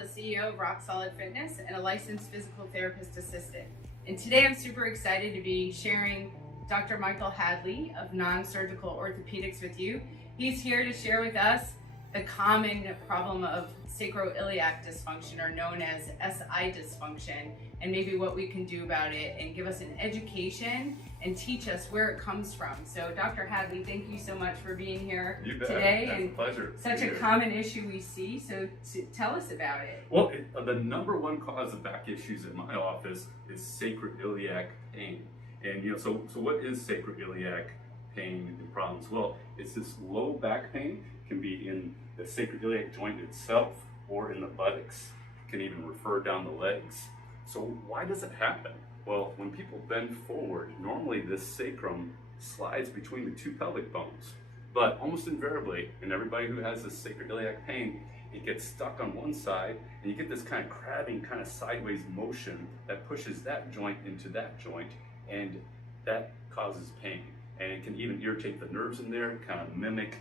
the CEO of Rock Solid Fitness and a licensed physical therapist assistant. And today I'm super excited to be sharing Dr. Michael Hadley of Non-Surgical Orthopedics with you. He's here to share with us the common problem of Sacroiliac Dysfunction, or known as SI Dysfunction, and maybe what we can do about it, and give us an education and teach us where it comes from. So Dr. Hadley, thank you so much for being here today. That's a pleasure. Such a common issue we see, so tell us about it. Well, the number one cause of back issues in my office is sacroiliac pain. And so what is sacroiliac pain and problems? Well, it's this low back pain. Can be in the sacroiliac joint itself or in the buttocks. It can even refer down the legs. So why does it happen? Well, when people bend forward, normally this sacrum slides between the two pelvic bones. But almost invariably, in everybody who has this sacroiliac pain, it gets stuck on one side, and you get this kind of crabbing, kind of sideways motion that pushes that joint into that joint, and that causes pain. And it can even irritate the nerves in there, kind of mimic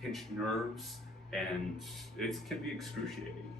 pinched nerves, and it can be excruciating.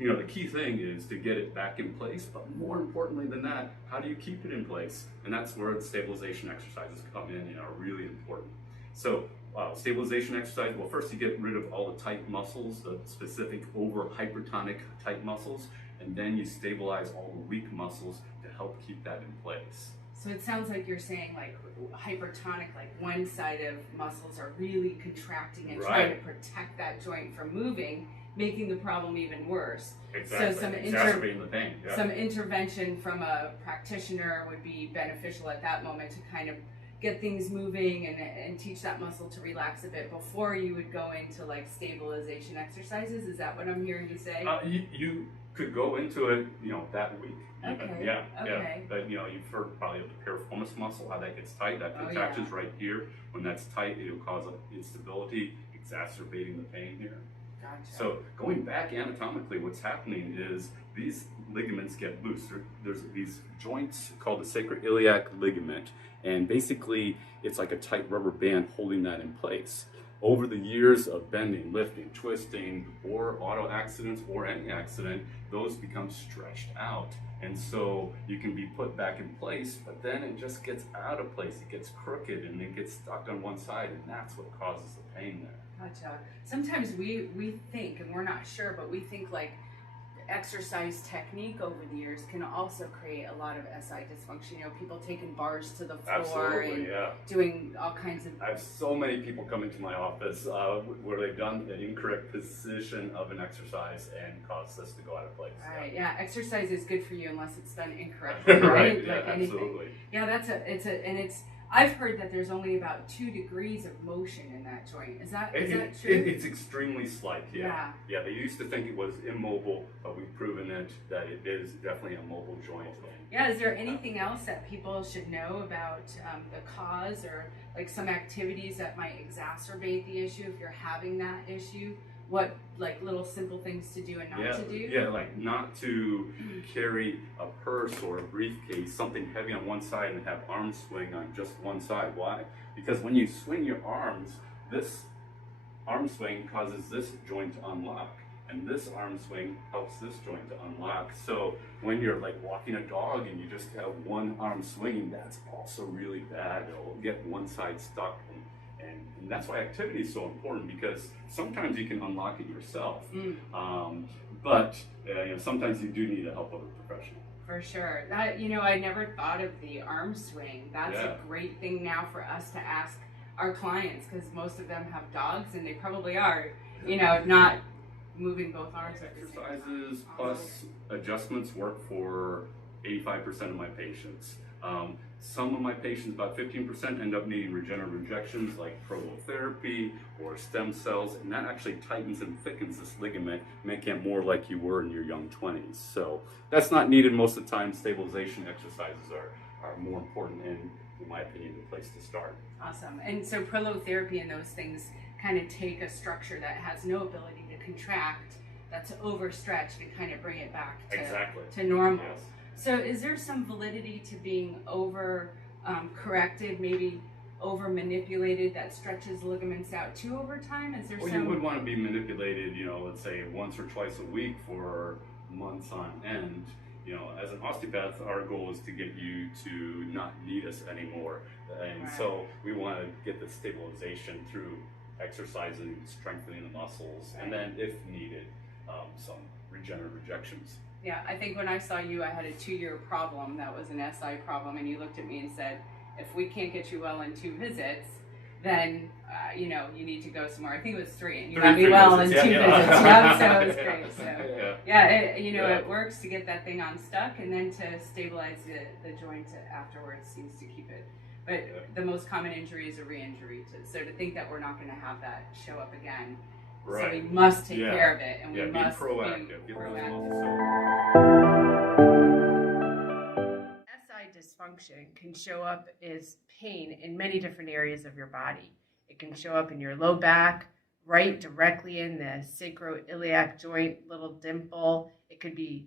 The key thing is to get it back in place, but more importantly than that, how do you keep it in place? And that's where the stabilization exercises come in and are really important. So stabilization exercise, well, first you get rid of all the tight muscles, the specific over hypertonic tight muscles, and then you stabilize all the weak muscles to help keep that in place. So it sounds like you're saying like hypertonic, like one side of muscles are really contracting and trying to protect that joint from moving, making the problem even worse. Exactly. So exacerbating the pain. Yeah. Some intervention from a practitioner would be beneficial at that moment to kind of get things moving and teach that muscle to relax a bit before you would go into like stabilization exercises. Is that what I'm hearing you say? You could go into it, that week. Okay. Yeah. Okay. But you've heard probably of the piriformis muscle, how that gets tight. That contractions right here. When that's tight, it'll cause instability, exacerbating the pain here. Gotcha. So going back anatomically, what's happening is these ligaments get loose. There's these joints called the sacroiliac ligament, and basically it's like a tight rubber band holding that in place. Over the years of bending, lifting, twisting, or auto accidents or any accident, those become stretched out. And so you can be put back in place, but then it just gets out of place. It gets crooked and it gets stuck on one side, and that's what causes the pain there. Gotcha. Sometimes we think, and we're not sure, but we think like exercise technique over the years can also create a lot of SI dysfunction. People taking bars to the floor and doing all kinds of... I have so many people come into my office where they've done an incorrect position of an exercise and caused this to go out of place. Right, yeah. Exercise is good for you unless it's done incorrectly, right? Like anything. Absolutely. Yeah, I've heard that there's only about 2 degrees of motion in that joint. Is that true? It's extremely slight, yeah. They used to think it was immobile, but we've proven that it is definitely a mobile joint. Yeah, is there anything else that people should know about the cause, or like some activities that might exacerbate the issue if you're having that issue? What, like, little simple things to do and not to do? Yeah, like not to carry a purse or a briefcase, something heavy on one side, and have arm swing on just one side. Why? Because when you swing your arms, this arm swing causes this joint to unlock, and this arm swing helps this joint to unlock. So when you're like walking a dog and you just have one arm swinging, that's also really bad. It'll get one side stuck. And that's why activity is so important, because sometimes you can unlock it yourself, but sometimes you do need the help of a professional. For sure. That I never thought of the arm swing. That's a great thing now for us to ask our clients, because most of them have dogs and they probably are, not moving both arms. Exercises plus adjustments work for 85% of my patients. Some of my patients, about 15%, end up needing regenerative injections like prolotherapy or stem cells, and that actually tightens and thickens this ligament, making it more like you were in your young 20s. So that's not needed most of the time. Stabilization exercises are more important, and in my opinion, the place to start. Awesome. And so prolotherapy and those things kind of take a structure that has no ability to contract, that's overstretched, and kind of bring it back to normal. Yes. So is there some validity to being over corrected, maybe over manipulated that stretches ligaments out too over time? Is there Well, you would want to be manipulated, let's say once or twice a week for months on end. As an osteopath, our goal is to get you to not need us anymore. And so we want to get the stabilization through exercising, strengthening the muscles, and then if needed, some regenerative injections. Yeah, I think when I saw you, I had a 2-year problem that was an SI problem, and you looked at me and said, if we can't get you well in 2 visits, then you need to go somewhere. I think it was 3, and you got me well in 2 visits. Yeah, so it was great. So it works to get that thing unstuck, and then to stabilize the joint afterwards seems to keep it. But the most common injury is a re-injury. So to think that we're not going to have that show up again, so we must take care of it, and we must be proactive. SI dysfunction can show up as pain in many different areas of your body. It can show up in your low back, right directly in the sacroiliac joint, little dimple. It could be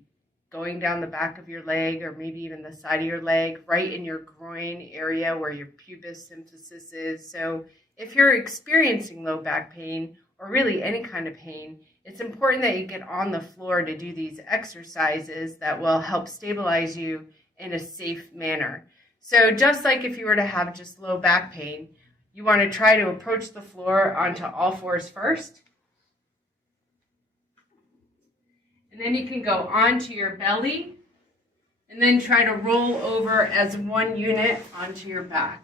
going down the back of your leg, or maybe even the side of your leg, right in your groin area where your pubis symphysis is. So if you're experiencing low back pain, or really any kind of pain, it's important that you get on the floor to do these exercises that will help stabilize you in a safe manner. So just like if you were to have just low back pain, you want to try to approach the floor onto all fours first. And then you can go onto your belly and then try to roll over as one unit onto your back.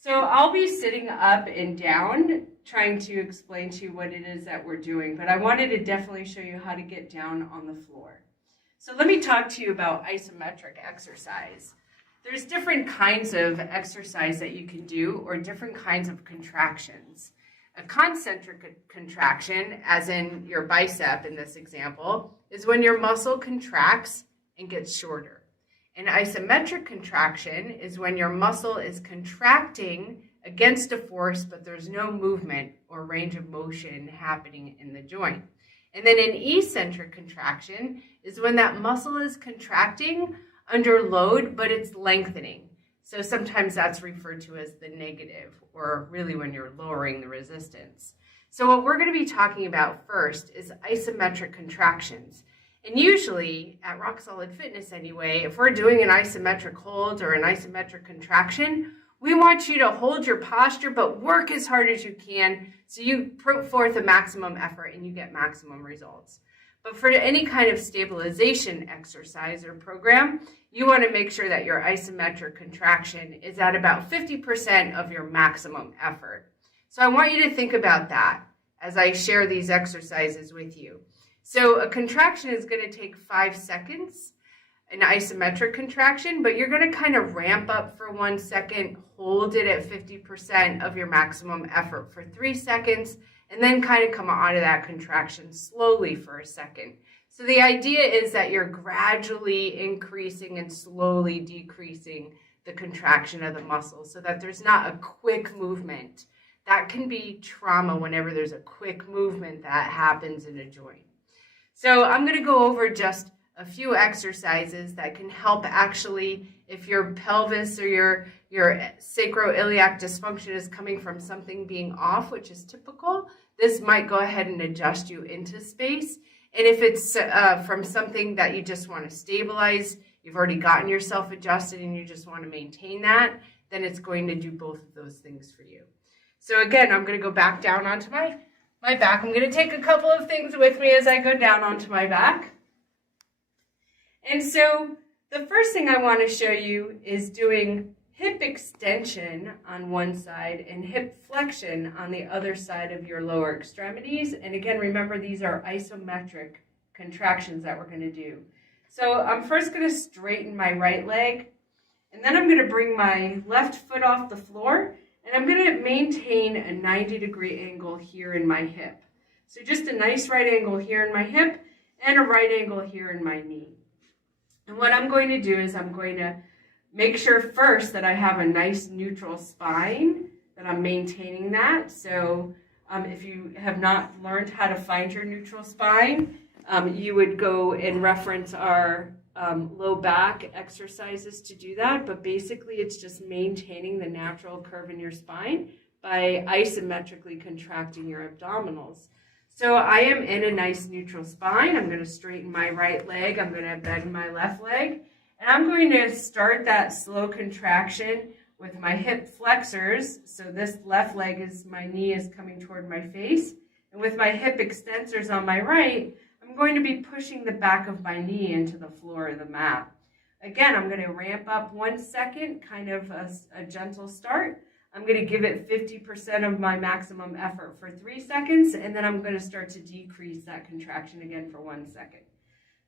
So I'll be sitting up and down trying to explain to you what it is that we're doing, but I wanted to definitely show you how to get down on the floor. So let me talk to you about isometric exercise. There's different kinds of exercise that you can do, or different kinds of contractions. A concentric contraction, as in your bicep in this example, is when your muscle contracts and gets shorter. An isometric contraction is when your muscle is contracting against a force, but there's no movement or range of motion happening in the joint. And then an eccentric contraction is when that muscle is contracting under load, but it's lengthening. So sometimes that's referred to as the negative, or really when you're lowering the resistance. So what we're going to be talking about first is isometric contractions. And usually, at Rock Solid Fitness anyway, if we're doing an isometric hold or an isometric contraction, we want you to hold your posture, but work as hard as you can so you put forth a maximum effort and you get maximum results. But for any kind of stabilization exercise or program, you want to make sure that your isometric contraction is at about 50% of your maximum effort. So I want you to think about that as I share these exercises with you. So a contraction is going to take 5 seconds, an isometric contraction, but you're going to kind of ramp up for 1 second, hold it at 50% of your maximum effort for 3 seconds, and then kind of come out of that contraction slowly for a second. So the idea is that you're gradually increasing and slowly decreasing the contraction of the muscle so that there's not a quick movement. That can be trauma whenever there's a quick movement that happens in a joint. So I'm going to go over just a few exercises that can help actually, if your pelvis or your sacroiliac dysfunction is coming from something being off, which is typical, this might go ahead and adjust you into space. And if it's from something that you just want to stabilize, you've already gotten yourself adjusted and you just want to maintain that, then it's going to do both of those things for you. So again, I'm going to go back down onto my back. I'm going to take a couple of things with me as I go down onto my back. And so the first thing I want to show you is doing hip extension on one side and hip flexion on the other side of your lower extremities. And again, remember, these are isometric contractions that we're going to do. So I'm first going to straighten my right leg, and then I'm going to bring my left foot off the floor, and I'm going to maintain a 90-degree angle here in my hip. So just a nice right angle here in my hip and a right angle here in my knee. And what I'm going to do is I'm going to make sure first that I have a nice neutral spine, that I'm maintaining that. So if you have not learned how to find your neutral spine, you would go and reference our low back exercises to do that, but basically it's just maintaining the natural curve in your spine by isometrically contracting your abdominals. So I am in a nice neutral spine. I'm going to straighten my right leg. I'm going to bend my left leg. And I'm going to start that slow contraction with my hip flexors. So this left leg is, my knee is coming toward my face. And with my hip extensors on my right, I'm going to be pushing the back of my knee into the floor of the mat. Again, I'm going to ramp up 1 second, kind of a gentle start. I'm going to give it 50% of my maximum effort for 3 seconds, and then I'm going to start to decrease that contraction again for 1 second.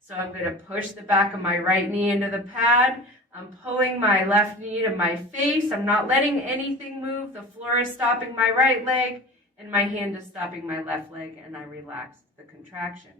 So I'm going to push the back of my right knee into the pad. I'm pulling my left knee to my face. I'm not letting anything move. The floor is stopping my right leg, and my hand is stopping my left leg, and I relax the contraction.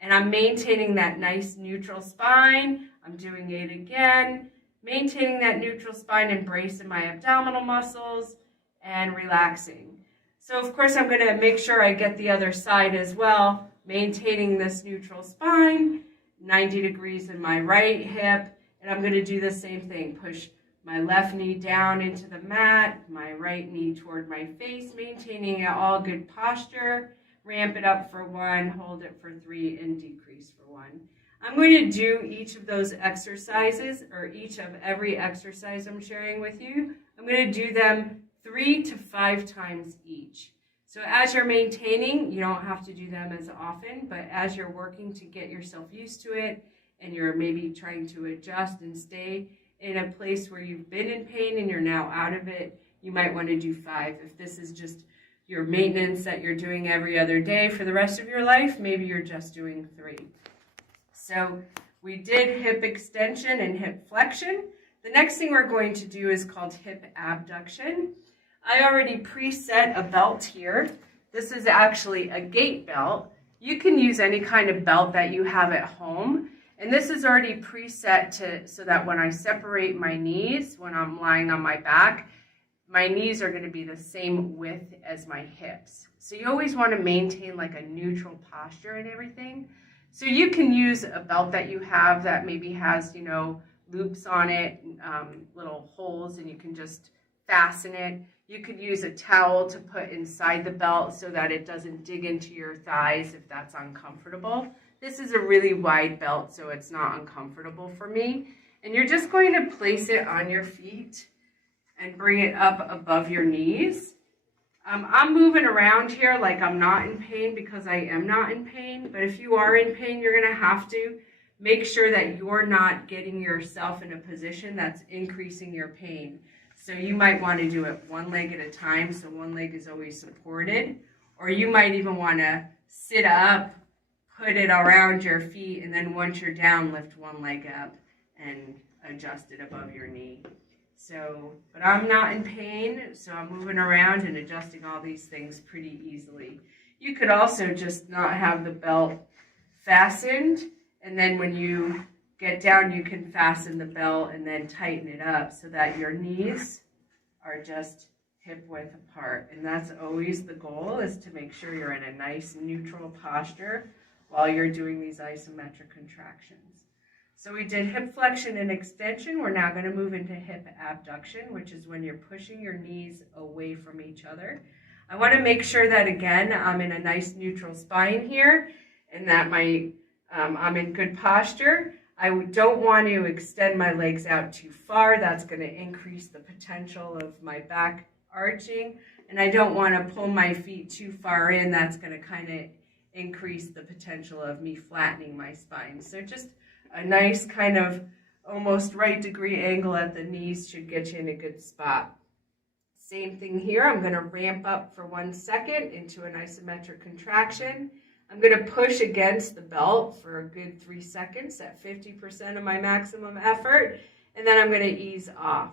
And I'm maintaining that nice neutral spine. I'm doing it again. Maintaining that neutral spine, embracing my abdominal muscles, and relaxing. So of course I'm going to make sure I get the other side as well, maintaining this neutral spine, 90 degrees in my right hip, and I'm going to do the same thing. Push my left knee down into the mat, my right knee toward my face, maintaining an all good posture, ramp it up for 1, hold it for 3, and decrease for 1. I'm going to do each of those exercises, or each of every exercise I'm sharing with you. I'm going to do them 3 to 5 times each. So as you're maintaining, you don't have to do them as often, but as you're working to get yourself used to it, and you're maybe trying to adjust and stay in a place where you've been in pain and you're now out of it, you might want to do 5. If this is just your maintenance that you're doing every other day for the rest of your life, maybe you're just doing 3. So we did hip extension and hip flexion. The next thing we're going to do is called hip abduction. I already preset a belt here. This is actually a gait belt. You can use any kind of belt that you have at home. And this is already preset so that when I separate my knees, when I'm lying on my back, my knees are going to be the same width as my hips. So you always want to maintain like a neutral posture and everything. So you can use a belt that you have that maybe has, loops on it, little holes, and you can just fasten it. You could use a towel to put inside the belt so that it doesn't dig into your thighs if that's uncomfortable. This is a really wide belt, so it's not uncomfortable for me. And you're just going to place it on your feet and bring it up above your knees. I'm moving around here like I'm not in pain because I am not in pain, but if you are in pain, you're going to have to make sure that you're not getting yourself in a position that's increasing your pain. So you might want to do it 1 leg at a time, so 1 leg is always supported, or you might even want to sit up, put it around your feet, and then once you're down, lift 1 leg up and adjust it above your knee. So, but I'm not in pain, so I'm moving around and adjusting all these things pretty easily. You could also just not have the belt fastened, and then when you get down, you can fasten the belt and then tighten it up so that your knees are just hip width apart. And that's always the goal, is to make sure you're in a nice neutral posture while you're doing these isometric contractions. So we did hip flexion and extension. We're now going to move into hip abduction, which is when you're pushing your knees away from each other. I want to make sure that, again, I'm in a nice neutral spine here and that I'm in good posture. I don't want to extend my legs out too far. That's going to increase the potential of my back arching. And I don't want to pull my feet too far in. That's going to kind of increase the potential of me flattening my spine. So just a nice kind of almost right degree angle at the knees should get you in a good spot. Same thing here. I'm going to ramp up for 1 second into an isometric contraction. I'm going to push against the belt for a good 3 seconds at 50% of my maximum effort, and then I'm going to ease off.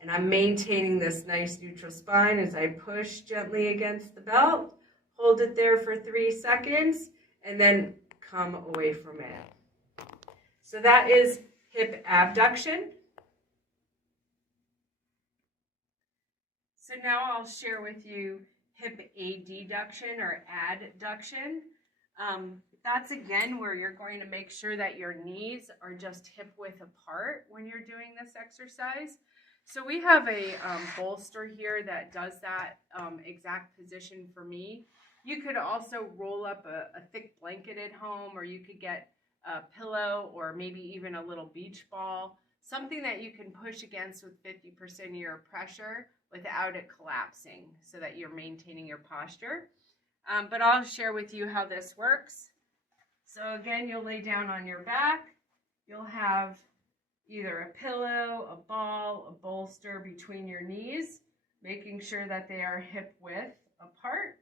And I'm maintaining this nice neutral spine as I push gently against the belt, hold it there for 3 seconds, and then come away from it. So that is hip abduction. So now I'll share with you hip adduction or adduction. that's again where you're going to make sure that your knees are just hip width apart when you're doing this exercise. So we have a bolster here that does that exact position for me. You could also roll up a thick blanket at home, or you could get a pillow or maybe even a little beach ball, something that you can push against with 50% of your pressure without it collapsing, so that you're maintaining your posture. But I'll share with you how this works. So again, you'll lay down on your back. You'll have either a pillow, a ball, a bolster between your knees, making sure that they are hip width apart.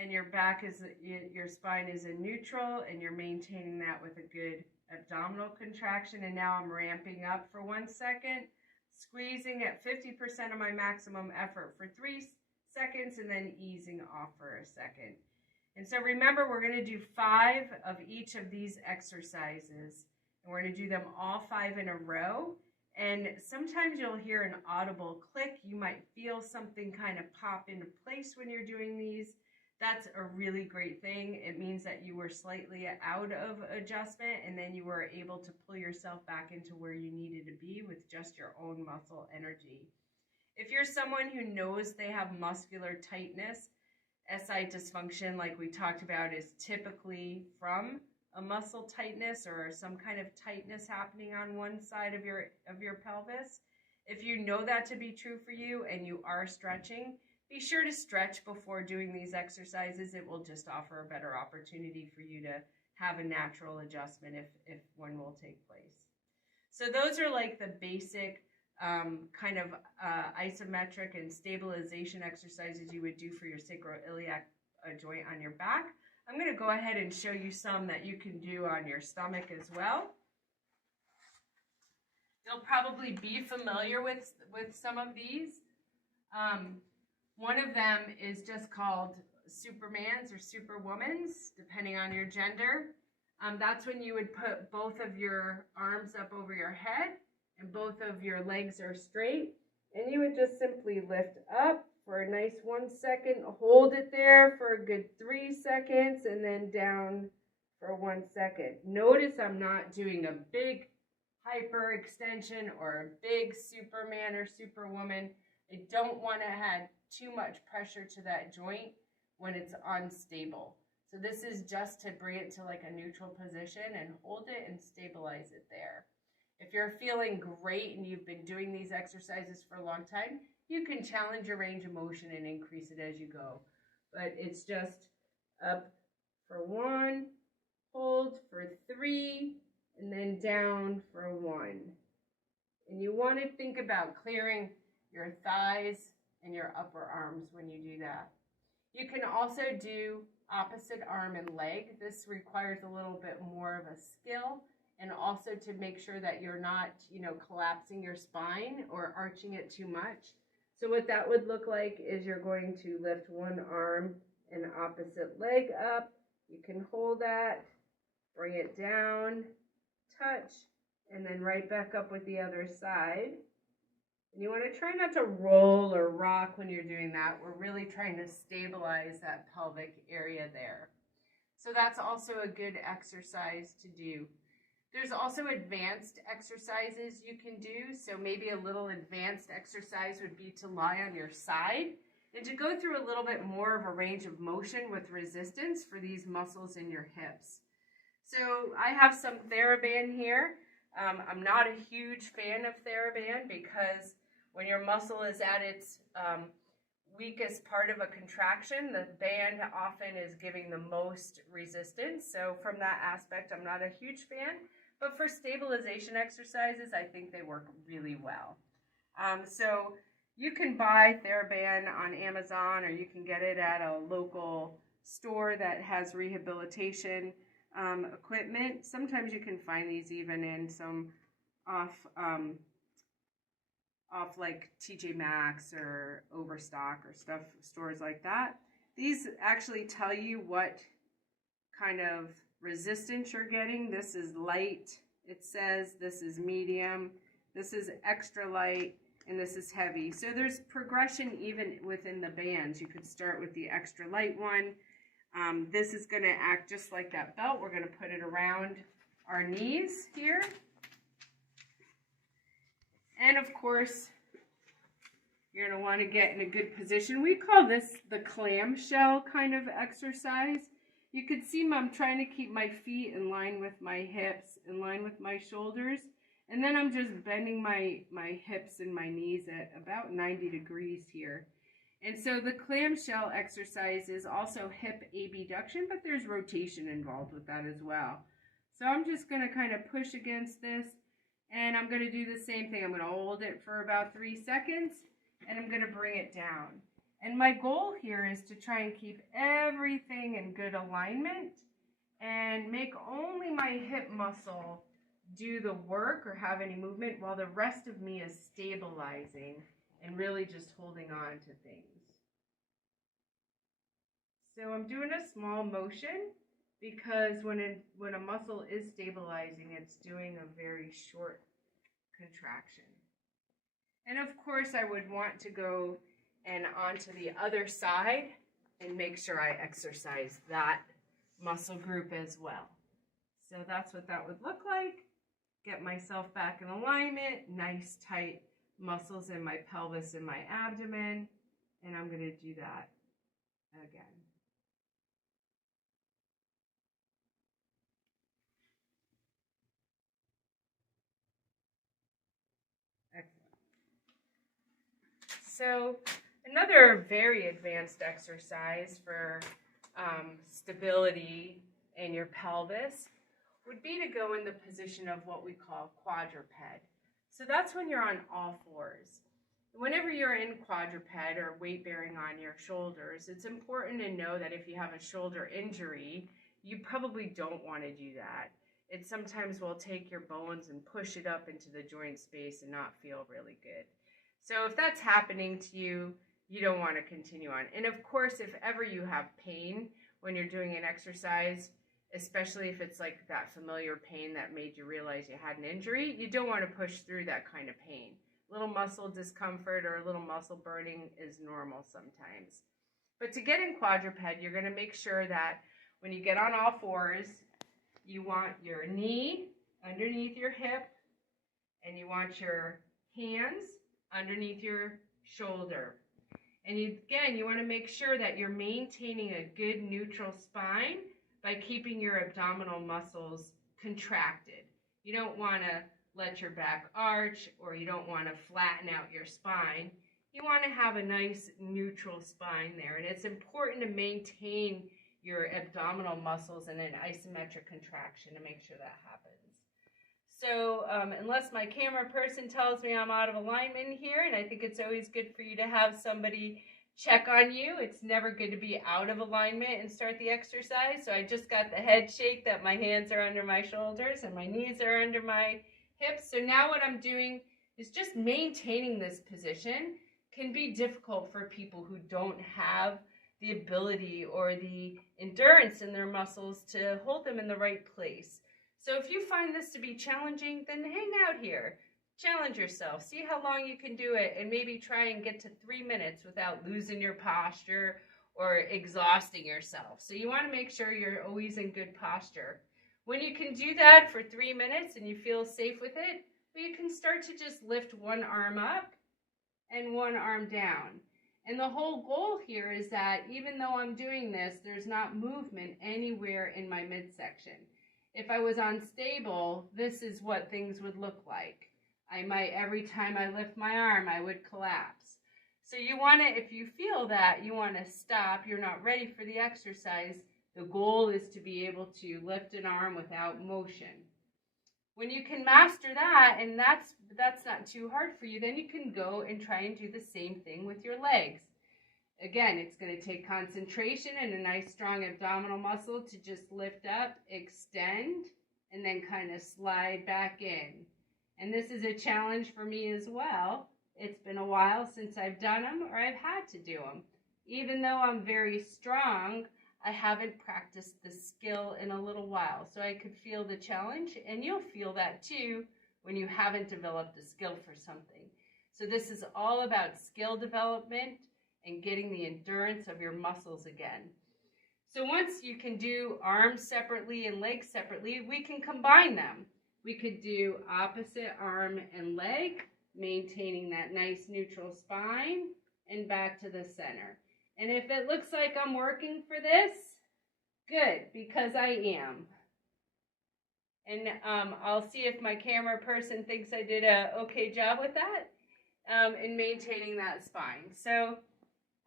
And your back is, your spine is in neutral, and you're maintaining that with a good abdominal contraction. And now I'm ramping up for 1 second, squeezing at 50% of my maximum effort for 3 seconds, and then easing off for a second. And so remember, we're going to do 5 of each of these exercises, and we're going to do them all 5 in a row. And sometimes you'll hear an audible click. You might feel something kind of pop into place when you're doing these. That's a really great thing. It means that you were slightly out of adjustment, and then you were able to pull yourself back into where you needed to be with just your own muscle energy. If you're someone who knows they have muscular tightness, SI dysfunction, like we talked about, is typically from a muscle tightness or some kind of tightness happening on one side of your pelvis. If you know that to be true for you and you are stretching, be sure to stretch before doing these exercises. It will just offer a better opportunity for you to have a natural adjustment if one will take place. So those are like the basic kind of isometric and stabilization exercises you would do for your sacroiliac joint on your back. I'm going to go ahead and show you some that you can do on your stomach as well. You'll probably be familiar with some of these. One of them is just called Superman's or Superwoman's, depending on your gender. That's when you would put both of your arms up over your head and both of your legs are straight. And you would just simply lift up for a nice 1 second, hold it there for a good 3 seconds, and then down for 1 second. Notice I'm not doing a big hyper extension or a big Superman or Superwoman. I don't want to add too much pressure to that joint when it's unstable. So this is just to bring it to like a neutral position and hold it and stabilize it there. If you're feeling great and you've been doing these exercises for a long time, you can challenge your range of motion and increase it as you go. But it's just up for 1, hold for 3, and then down for 1. And you want to think about clearing your thighs and your upper arms when you do that. You can also do opposite arm and leg. This requires a little bit more of a skill, and also to make sure that you're not, collapsing your spine or arching it too much. So what that would look like is you're going to lift one arm and opposite leg up. You can hold that, bring it down, touch, and then right back up with the other side. And you want to try not to roll or rock when you're doing that. We're really trying to stabilize that pelvic area there. So that's also a good exercise to do. There's also advanced exercises you can do. So maybe a little advanced exercise would be to lie on your side and to go through a little bit more of a range of motion with resistance for these muscles in your hips. So I have some TheraBand here. I'm not a huge fan of TheraBand because when your muscle is at its weakest part of a contraction, the band often is giving the most resistance. So from that aspect, I'm not a huge fan. But for stabilization exercises, I think they work really well. So you can buy TheraBand on Amazon, or you can get it at a local store that has rehabilitation equipment. Sometimes you can find these even in some off like TJ Maxx or Overstock or stuff, stores like that. These actually tell you what kind of resistance you're getting. This is light, it says. This is medium, this is extra light, and this is heavy. So there's progression even within the bands. You could start with the extra light one. This is going to act just like that belt. We're going to put it around our knees here. And of course, you're going to want to get in a good position. We call this the clamshell kind of exercise. You can see I'm trying to keep my feet in line with my hips, in line with my shoulders. And then I'm just bending my hips and my knees at about 90 degrees here. And so the clamshell exercise is also hip abduction, but there's rotation involved with that as well. So I'm just going to kind of push against this, and I'm going to do the same thing. I'm going to hold it for about 3 seconds, and I'm going to bring it down. And my goal here is to try and keep everything in good alignment and make only my hip muscle do the work or have any movement while the rest of me is stabilizing and really just holding on to things. So I'm doing a small motion because when a muscle is stabilizing, it's doing a very short contraction. And of course, I would want to go and onto the other side and make sure I exercise that muscle group as well. So that's what that would look like. Get myself back in alignment, nice tight muscles in my pelvis and my abdomen, and I'm going to do that again. Excellent. So another very advanced exercise for stability in your pelvis would be to go in the position of what we call quadruped. So that's when you're on all fours. Whenever you're in quadruped or weight bearing on your shoulders, it's important to know that if you have a shoulder injury, you probably don't want to do that. It sometimes will take your bones and push it up into the joint space and not feel really good. So if that's happening to you, you don't want to continue on. And of course, if ever you have pain when you're doing an exercise, especially if it's like that familiar pain that made you realize you had an injury, you don't want to push through that kind of pain. A little muscle discomfort or a little muscle burning is normal sometimes. But to get in quadruped, you're going to make sure that when you get on all fours, you want your knee underneath your hip, and you want your hands underneath your shoulder. And you want to make sure that you're maintaining a good neutral spine by keeping your abdominal muscles contracted. You don't want to let your back arch, or you don't want to flatten out your spine. You want to have a nice neutral spine there, and it's important to maintain your abdominal muscles in an isometric contraction to make sure that happens. So unless my camera person tells me I'm out of alignment here, and I think it's always good for you to have somebody check on you. It's never good to be out of alignment and start the exercise. So I just got the head shake that my hands are under my shoulders and my knees are under my hips. So now what I'm doing is just maintaining this position. Can be difficult for people who don't have the ability or the endurance in their muscles to hold them in the right place. So if you find this to be challenging, then hang out here. Challenge yourself. See how long you can do it, and maybe try and get to 3 minutes without losing your posture or exhausting yourself. So you want to make sure you're always in good posture. When you can do that for 3 minutes and you feel safe with it, you can start to just lift one arm up and one arm down. And the whole goal here is that even though I'm doing this, there's not movement anywhere in my midsection. If I was unstable, this is what things would look like. I might, every time I lift my arm, I would collapse. So you want to, if you feel that, you want to stop, you're not ready for the exercise, the goal is to be able to lift an arm without motion. When you can master that, and that's not too hard for you, then you can go and try and do the same thing with your legs. Again, it's going to take concentration and a nice strong abdominal muscle to just lift up, extend, and then kind of slide back in. And this is a challenge for me as well. It's been a while since I've done them, or I've had to do them. Even though I'm very strong, I haven't practiced the skill in a little while. So I could feel the challenge, and you'll feel that too when you haven't developed a skill for something. So this is all about skill development and getting the endurance of your muscles again. So once you can do arms separately and legs separately, we can combine them. We could do opposite arm and leg, maintaining that nice neutral spine, and back to the center. And if it looks like I'm working for this, good, because I am. And I'll see if my camera person thinks I did a okay job with that in maintaining that spine. So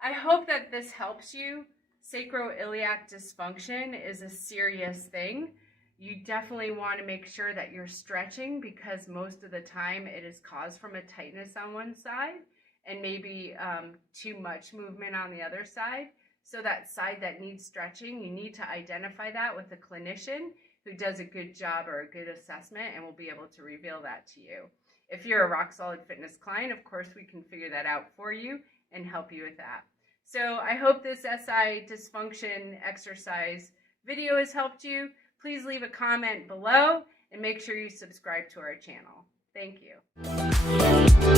I hope that this helps you. Sacroiliac dysfunction is a serious thing. You definitely want to make sure that you're stretching, because most of the time it is caused from a tightness on one side and maybe too much movement on the other side. So that side that needs stretching, you need to identify that with a clinician who does a good job or a good assessment and will be able to reveal that to you. If you're a Rock Solid Fitness client, of course, we can figure that out for you and help you with that. So I hope this SI Dysfunction exercise video has helped you. Please leave a comment below and make sure you subscribe to our channel. Thank you.